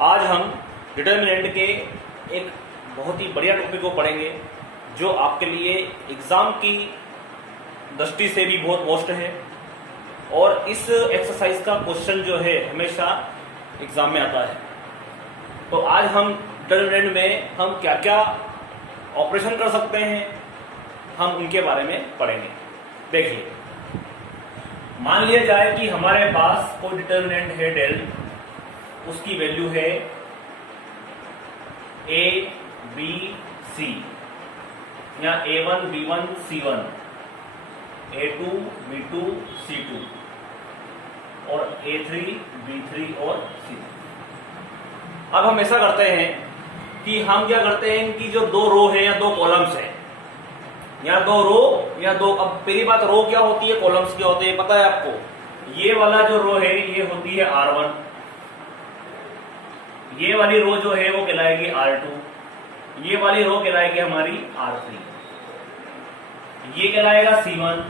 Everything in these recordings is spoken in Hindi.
आज हम डिटर्मिनेंट के एक बहुत ही बढ़िया टॉपिक को पढ़ेंगे जो आपके लिए एग्जाम की दृष्टि से भी बहुत मोस्ट है और इस एक्सरसाइज का क्वेश्चन जो है हमेशा एग्जाम में आता है। तो आज हम डिटर्मिनेंट में हम क्या क्या ऑपरेशन कर सकते हैं हम उनके बारे में पढ़ेंगे। देखिए, मान लिया जाए कि हमारे पास कोई डिटर्मिनेंट है डेल, उसकी वैल्यू है a b c या a1 b1 c1 a2 b2 c2 और a3 b3 और c3। अब हम ऐसा करते हैं कि हम क्या करते हैं कि जो दो रो है या दो कॉलम्स है या दो रो या दो, अब पहली बात रो क्या होती है, कॉलम्स क्या होते हैं पता है आपको। ये वाला जो रो है ये होती है r1, ये वाली रो जो है वो कहलाएगी r2, ये वाली रो कहलाएगी हमारी r3, ये कहलाएगा c1,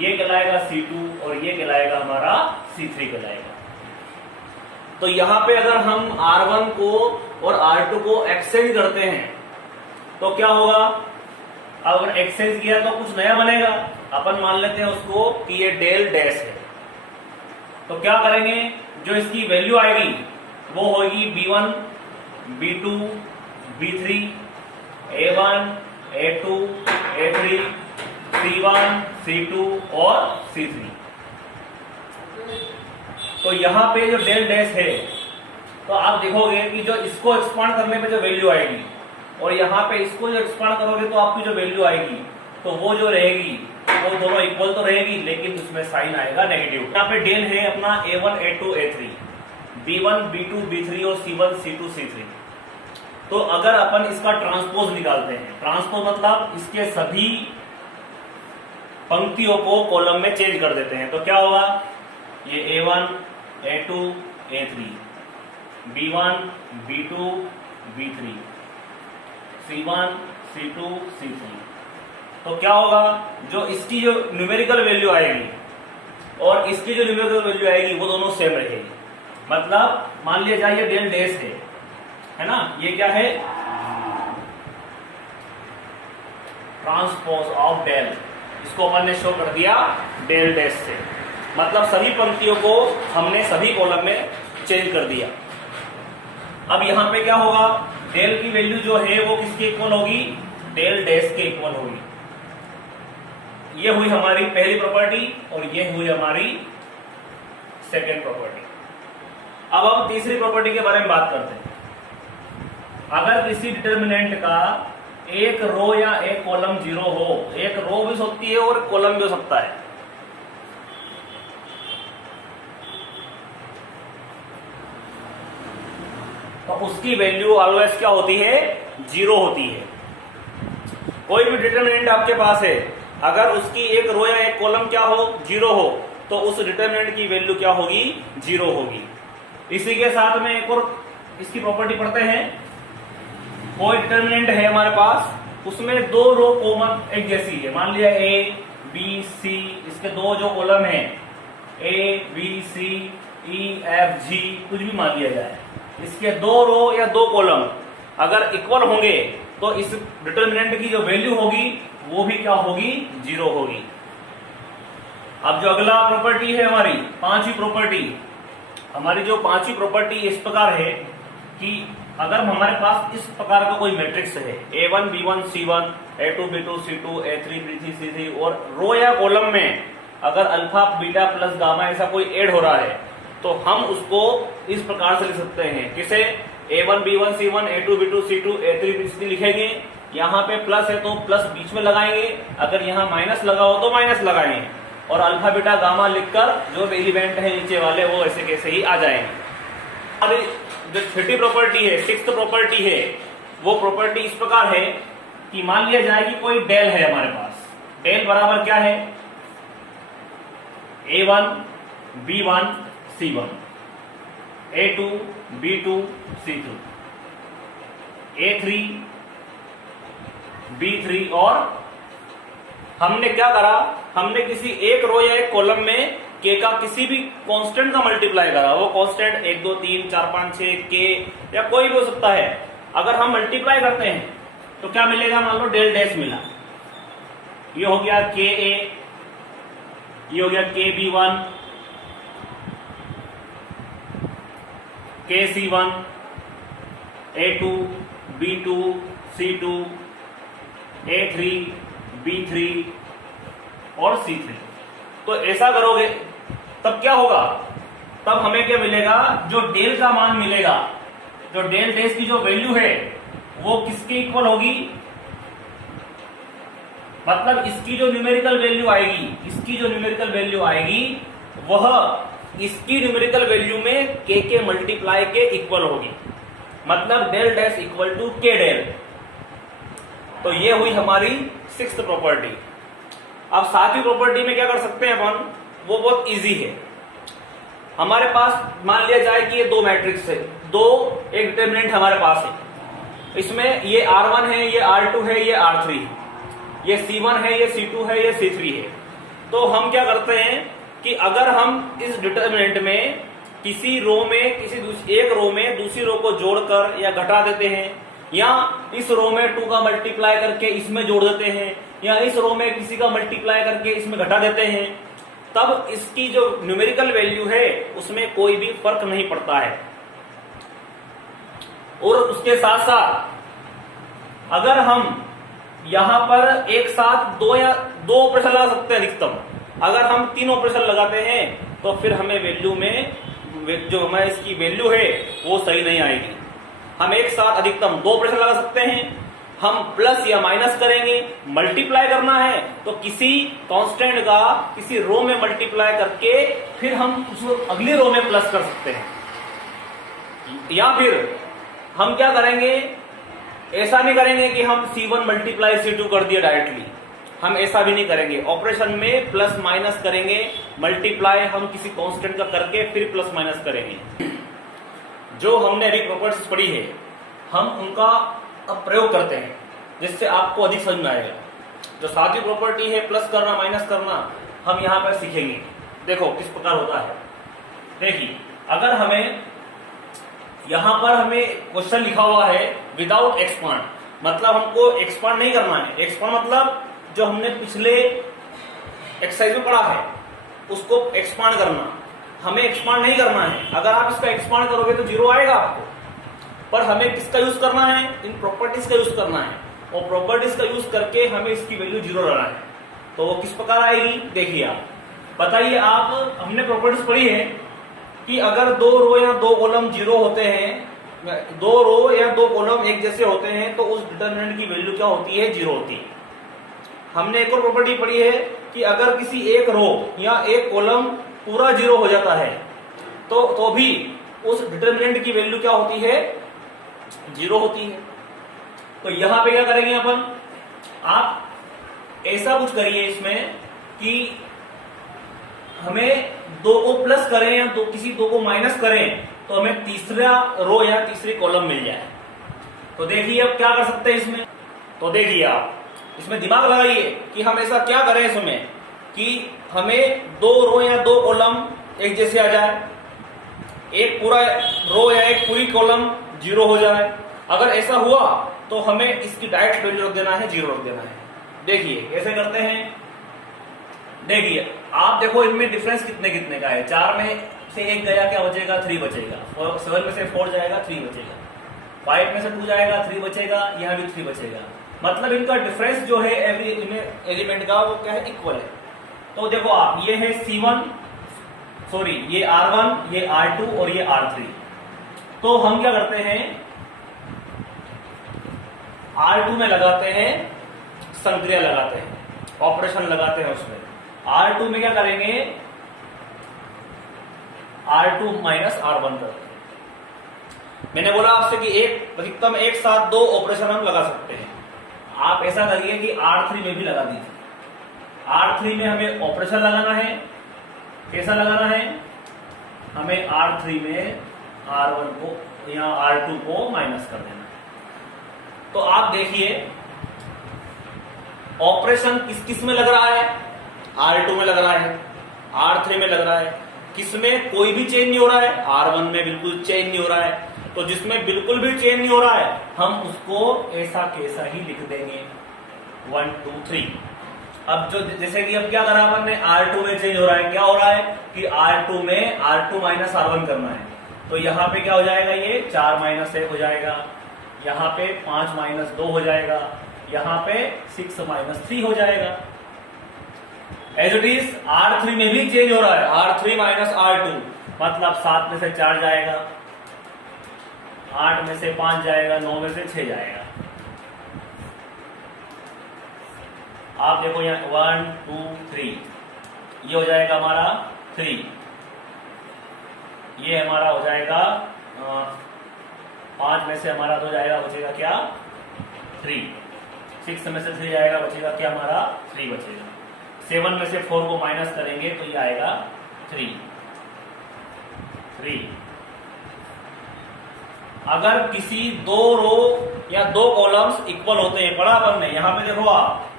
ये कहलाएगा c2 और ये कहलाएगा हमारा c3 कहलाएगा। तो यहां पे अगर हम r1 को और r2 को एक्सचेंज करते हैं तो क्या होगा, अगर एक्सचेंज किया तो कुछ नया बनेगा। अपन मान लेते हैं उसको कि ये डेल डैश है, तो क्या करेंगे, जो इसकी वैल्यू आएगी वो होगी b1 b2 b3 a1 a2 a3 c1 c2 और c3। तो यहां पे जो डेल डैश है तो आप देखोगे कि जो इसको एक्सपांड करने पे जो वैल्यू आएगी और यहाँ पे इसको जो एक्सपांड करोगे तो आपकी जो वैल्यू आएगी तो वो जो रहेगी वो दोनों इक्वल तो रहेगी लेकिन उसमें साइन आएगा नेगेटिव। यहाँ पे डेल है अपना a1 a2 a3 b1 b2 b3 और c1 c2 c3। तो अगर अपन इसका ट्रांसपोज निकालते हैं, ट्रांसपोज मतलब इसके सभी पंक्तियों को कॉलम में चेंज कर देते हैं, तो क्या होगा, ये a1 a2 a3 b1 b2 b3 c1 c2 c3। तो क्या होगा, जो इसकी जो न्यूमेरिकल वैल्यू आएगी और इसकी जो न्यूमेरिकल वैल्यू आएगी वो दोनों सेम रहेगी। मतलब मान लिया जाए ये डेल डैश है ना, ये क्या है, ट्रांसपोज ऑफ डेल, इसको अपन ने शो कर दिया डेल डैश से। मतलब सभी पंक्तियों को हमने सभी कॉलम में चेंज कर दिया। अब यहां पे क्या होगा, डेल की वैल्यू जो है वो किसके इक्वल होगी, डेल डैश के इक्वल होगी। ये हुई हमारी पहली प्रॉपर्टी और ये हुई हमारी सेकेंड प्रॉपर्टी। अब हम तीसरी प्रॉपर्टी के बारे में बात करते हैं। अगर किसी डिटर्मिनेंट का एक रो या एक कॉलम जीरो हो, एक रो भी हो सकती है और कॉलम भी हो सकता है, तो उसकी वैल्यू ऑलवेज क्या होती है, जीरो होती है। कोई भी डिटर्मिनेंट आपके पास है, अगर उसकी एक रो या एक कॉलम क्या हो, जीरो हो, तो उस डिटर्मिनेंट की वैल्यू क्या होगी, जीरो होगी। इसी के साथ में एक और इसकी प्रॉपर्टी पढ़ते हैं। कोई डिटर्मिनेंट है हमारे पास, उसमें दो रो कॉमन एक जैसी है, मान लिया a b c, इसके दो जो कॉलम है a b c e f g कुछ भी मान लिया जाए, इसके दो रो या दो कॉलम अगर इक्वल होंगे तो इस डिटर्मिनेंट की जो वैल्यू होगी वो भी क्या होगी, जीरो होगी। अब जो अगला प्रॉपर्टी है हमारी पांचवी प्रॉपर्टी, हमारी जो पांचवी प्रॉपर्टी इस प्रकार है कि अगर हमारे पास इस प्रकार का कोई मैट्रिक्स है a1 b1 c1 a2 b2 c2 a3 b3 c3 और रो या कॉलम में अगर अल्फा बीटा प्लस गामा ऐसा कोई ऐड हो रहा है तो हम उसको इस प्रकार से लिख सकते हैं, किसे, a1 b1 c1 a2 b2 c2 a3 b3 लिखेंगे। यहाँ पे प्लस है तो प्लस बीच में लगाएंगे, अगर यहाँ माइनस लगा हो तो माइनस लगाएंगे और अल्फा बीटा गामा लिखकर जो एलिमेंट है नीचे वाले वो ऐसे कैसे ही आ जाएंगे। अरे जो छठी प्रॉपर्टी है, सिक्स्थ प्रॉपर्टी है, वो प्रॉपर्टी इस प्रकार है कि मान लिया जाए कि कोई डेल है हमारे पास, डेल बराबर क्या है, a1 b1 c1 a2 b2 c2 a3 b3 और हमने क्या करा, हमने किसी एक रो या एक कॉलम में के का किसी भी कांस्टेंट का मल्टीप्लाई करा, वो कांस्टेंट 1 2 3 4 5 6 के या कोई भी हो सकता है, अगर हम मल्टीप्लाई करते हैं तो क्या मिलेगा, मान लो डेल डैश मिला, ये हो गया के ए, ये हो गया के बी वन, के C one, A two, B two, C two, A three, B three और सी थ्री। तो ऐसा करोगे तब क्या होगा, तब हमें क्या मिलेगा, जो डेल का मान मिलेगा, जो डेल डैश की जो वैल्यू है वो किसके इक्वल होगी, मतलब इसकी जो न्यूमेरिकल वैल्यू आएगी, इसकी जो न्यूमेरिकल वैल्यू आएगी वह इसकी न्यूमेरिकल वैल्यू में के मल्टीप्लाई के इक्वल होगी, मतलब डेल डैश इक्वल टू के डेल। तो ये हुई हमारी सिक्स्थ प्रॉपर्टी। अब सातवीं प्रॉपर्टी में क्या कर सकते हैं अपन, वो बहुत इजी है। हमारे पास मान लिया जाए कि ये दो मैट्रिक्स है, दो एक डिटरमिनेंट हमारे पास है, इसमें ये R1 है, ये R2 है, ये R3 है, ये C1 है, ये C2 है, ये C3 है। तो हम क्या करते हैं कि अगर हम इस डिटरमिनेंट में किसी रो में एक रो में दूसरी रो को जोड़कर या घटा देते हैं, या इस रो में 2 का मल्टीप्लाई करके इसमें जोड़ देते हैं, या इस रो में किसी का मल्टीप्लाई करके इसमें घटा देते हैं, तब इसकी जो न्यूमेरिकल वैल्यू है उसमें कोई भी फर्क नहीं पड़ता है। और उसके साथ साथ अगर हम यहां पर एक साथ दो ऑपरेशन लगा सकते हैं अधिकतम, अगर हम 3 ऑपरेशन लगाते हैं तो फिर हमें वैल्यू में जो हमारी इसकी वैल्यू है वो सही नहीं आएगी। हम एक साथ अधिकतम 2 ऑपरेशन लगा सकते हैं, हम प्लस या माइनस करेंगे, मल्टीप्लाई करना है तो किसी कांस्टेंट का किसी रो में मल्टीप्लाई करके फिर हम उसको अगली रो में प्लस कर सकते हैं। या फिर हम क्या करेंगे, ऐसा नहीं करेंगे कि हम C1 मल्टीप्लाई C2 कर दिया डायरेक्टली, हम ऐसा भी नहीं करेंगे, ऑपरेशन में प्लस माइनस करेंगे, मल्टीप्लाई हम किसी कांस्टेंट का करके फिर प्लस माइनस करेंगे। जो हमने अभी प्रॉपर्टीज पढ़ी है हम उनका अब प्रयोग करते हैं, जिससे आपको अधिक समझ में आएगा। जो सातवीं प्रॉपर्टी है प्लस करना माइनस करना, हम यहाँ पर सीखेंगे। देखो किस प्रकार होता है। देखिए अगर हमें यहाँ पर हमें क्वेश्चन लिखा हुआ है विदाउट एक्सपांड, मतलब हमको एक्सपांड नहीं करना है। एक्सपांड मतलब जो हमने पिछले एक्सरसाइज में पढ़ा है उसको एक्सपांड करना, हमें एक्सपांड नहीं करना है। अगर आप इसका एक्सपांड करोगे तो 0 आएगा आपको, पर हमें किसका यूज करना है, इन प्रॉपर्टीज का यूज करना है, और प्रॉपर्टीज का यूज करके हमें इसकी वैल्यू 0 लाना है। तो वो किस प्रकार आएगी देखिए आप बताइए। आप हमने प्रॉपर्टीज पढ़ी है कि अगर 2 रो या 2 कॉलम 0 होते हैं, 2 रो या 2 कॉलम एक जैसे होते हैं तो उस डिटरमिनेंट की वैल्यू क्या होती है, 0 होती है। हमने एक और प्रॉपर्टी पढ़ी है कि अगर किसी एक रो या एक कॉलम पूरा 0 हो जाता है तो भी उस डिटरमिनेंट की वैल्यू क्या होती है, 0 होती है। तो यहां पे क्या करेंगे अपन, आप ऐसा कुछ करिए इसमें कि हमें 2 को प्लस करें या किसी 2 को माइनस करें तो हमें तीसरा रो या तीसरी कॉलम मिल जाए। तो देखिए अब क्या कर सकते हैं इसमें, तो देखिए आप इसमें दिमाग लगाइए कि हम ऐसा क्या करें इसमें कि हमें 2 रो या 2 कॉलम एक जैसे आ जाए, एक पूरा रो या एक पूरी कॉलम 0 हो जाए। अगर ऐसा हुआ तो हमें इसकी डायरेक्ट वैल्यू रख देना है, 0 रख देना है। देखिए कैसे करते हैं, देखिए आप देखो इनमें डिफरेंस कितने कितने का है। 4 में से 1 गया, क्या बचेगा, 3 बचेगा। 7 में से 4 जाएगा, 3 बचेगा। 5 में से 2 जाएगा, 3 बचेगा, यहाँ भी 3 बचेगा। मतलब इनका डिफरेंस जो है एवरी एलिमेंट का वो क्या है, इक्वल है। तो देखो आप ये है C1, सॉरी ये R1, ये R2 और ये R3। तो हम क्या करते हैं, R2 में लगाते हैं संक्रिया लगाते हैं, ऑपरेशन लगाते हैं उसमें। R2 में क्या करेंगे, R2 माइनस R1 करते हैं। मैंने बोला आपसे कि एक अधिकतम एक साथ 2 ऑपरेशन हम लगा सकते हैं। आप ऐसा करिए कि R3 में भी लगा दीजिए। R3 में हमें ऑपरेशन लगाना है, कैसा लगाना है, हमें R3 में R1 को या R2 को माइनस कर देना है। तो आप देखिए ऑपरेशन किस किस में लग रहा है, R2 में लग रहा है। R3 में लग रहा है। किसमें कोई भी चेंज नहीं हो रहा है? R1 में बिल्कुल चेंज नहीं हो रहा है। तो जिसमें बिल्कुल भी चेंज नहीं हो रहा है हम उसको ऐसा कैसा ही लिख देंगे 1 2 3। अब जो जैसे कि अब क्या करा अपन ने, R2 में चेंज हो रहा है। क्या हो रहा है कि R2 में R2 माइनस R1 करना है। तो यहाँ पे क्या हो जाएगा, ये 4 माइनस 1 हो जाएगा, यहाँ पे 5 माइनस 2 हो जाएगा, यहाँ पे 6 माइनस 3 हो जाएगा। एज इट इज R3 में भी चेंज हो रहा है, R3 माइनस R2 मतलब 7 में से 4 जाएगा, 8 में से 5 जाएगा, 9 में से 6 जाएगा। आप देखो यहाँ 1 2 3, ये हो जाएगा हमारा 3, ये हमारा हो जाएगा 5 में से हमारा 2 जाएगा, बचेगा क्या 3, 6 में से 3 जाएगा, बचेगा क्या हमारा 3 बचेगा। 7 में से 4 को माइनस करेंगे तो ये आएगा 3। अगर किसी 2 रो या 2 कॉलम्स इक्वल होते हैं, पढ़ा अपन ने, यहां पे देखो आप,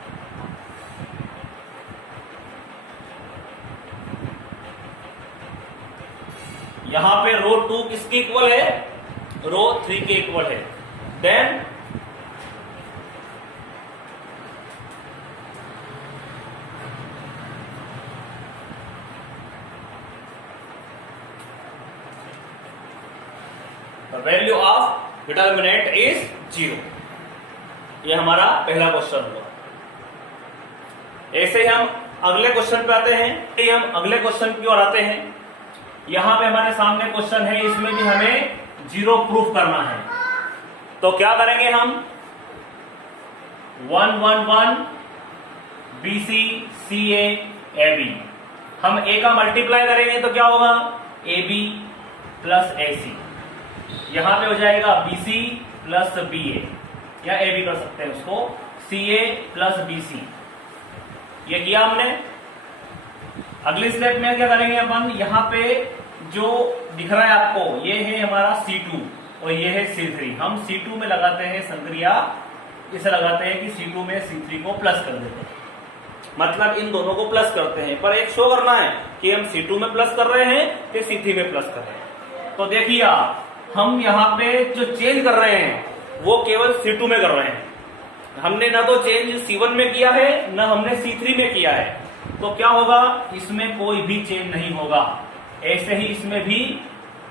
यहां पे रो 2 किसके इक्वल है, रो 3 के इक्वल है, then the value of determinant is 0। ये हमारा पहला क्वेश्चन हुआ। ऐसे ही हम अगले क्वेश्चन पे आते हैं। हम अगले क्वेश्चन की ओर आते हैं। यहां पे हमारे सामने क्वेश्चन है, इसमें भी हमें 0 प्रूफ करना है। तो क्या करेंगे हम, 1 1 1 BC CA AB, हम A का मल्टीप्लाई करेंगे तो क्या होगा, AB प्लस AC, यहां पे हो जाएगा BC प्लस BA, या AB कर सकते हैं उसको, CA प्लस BC। ये किया हमने। अगली स्टेप में क्या करेंगे अपन, यहां पे जो दिख रहा है आपको, ये है हमारा C2 और ये है C3। हम C2 में लगाते हैं संक्रिया, इसे लगाते हैं कि C2 में C3 को प्लस कर देते हैं, मतलब इन दोनों को प्लस करते हैं, पर एक शो करना है कि हम C2 में प्लस कर रहे हैं कि C3 में प्लस कर रहे हैं। तो देखिए आप, हम यहाँ पे जो चेंज कर रहे हैं वो केवल C2 में कर रहे हैं। हमने ना तो चेंज C1 में किया है, ना हमने C3 में किया है। तो क्या होगा, इसमें कोई भी चेंज नहीं होगा। ऐसे ही इसमें भी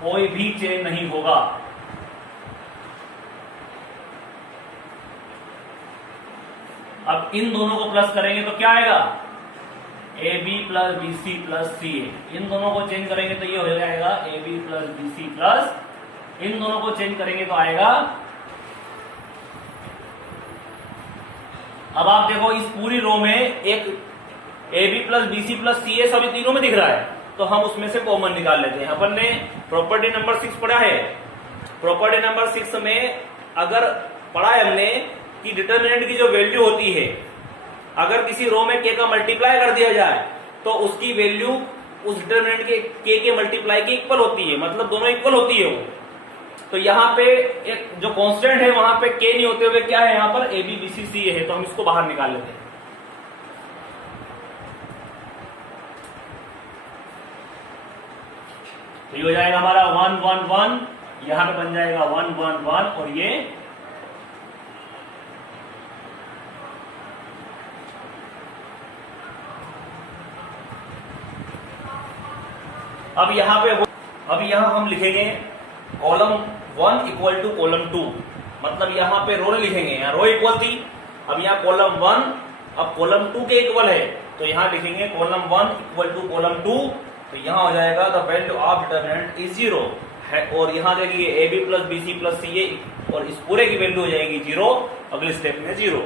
कोई भी चेंज नहीं होगा। अब इन दोनों को प्लस करेंगे तो क्या आएगा, AB plus BC plus CA। इन दोनों को चेंज करेंगे तो ये हो जाएगा AB प्लस BC प्लस, इन दोनों को चेंज करेंगे तो आएगा। अब आप देखो इस पूरी रो में एक AB plus BC plus CA सभी तीनों में दिख रहा है, तो हम उसमें से कॉमन निकाल लेते हैं। अपन ने प्रॉपर्टी नंबर 6 पढ़ा है। प्रॉपर्टी नंबर 6 में अगर पढ़ा है हमने कि डिटर्मिनेंट की जो वैल्यू होती है, अगर किसी रो में k का मल्टीप्लाई कर दिया जाए तो उसकी वैल्यू उस डिटर्मिनेंट के k के मल्टीप्लाई की इक्वल होती है, मतलब दोनों इक्वल होती है वो। तो यहाँ पे एक जो कांस्टेंट है वहां पे k नहीं होते हुए क्या है, यहाँ पर AB BC CA है, तो हम इसको बाहर निकाल लेते हैं। तो ये हो जाएगा हमारा 1 1 1, यहां पे बन जाएगा 1 1 1, और ये अब यहां हम लिखेंगे कॉलम 1 इक्वल टू कॉलम 2, मतलब यहां पे रो लिखेंगे, यहाँ रो इक्वल थी, अब यहाँ कॉलम 1 अब कॉलम 2 के इक्वल है, तो यहां लिखेंगे कॉलम 1 इक्वल टू कॉलम 2। तो यहां हो जाएगा the value of determinant is 0 है, और यहां देखिए AB plus BC plus CA, और इस पूरे की वैल्यू हो जाएगी 0, अगले स्टेप में 0।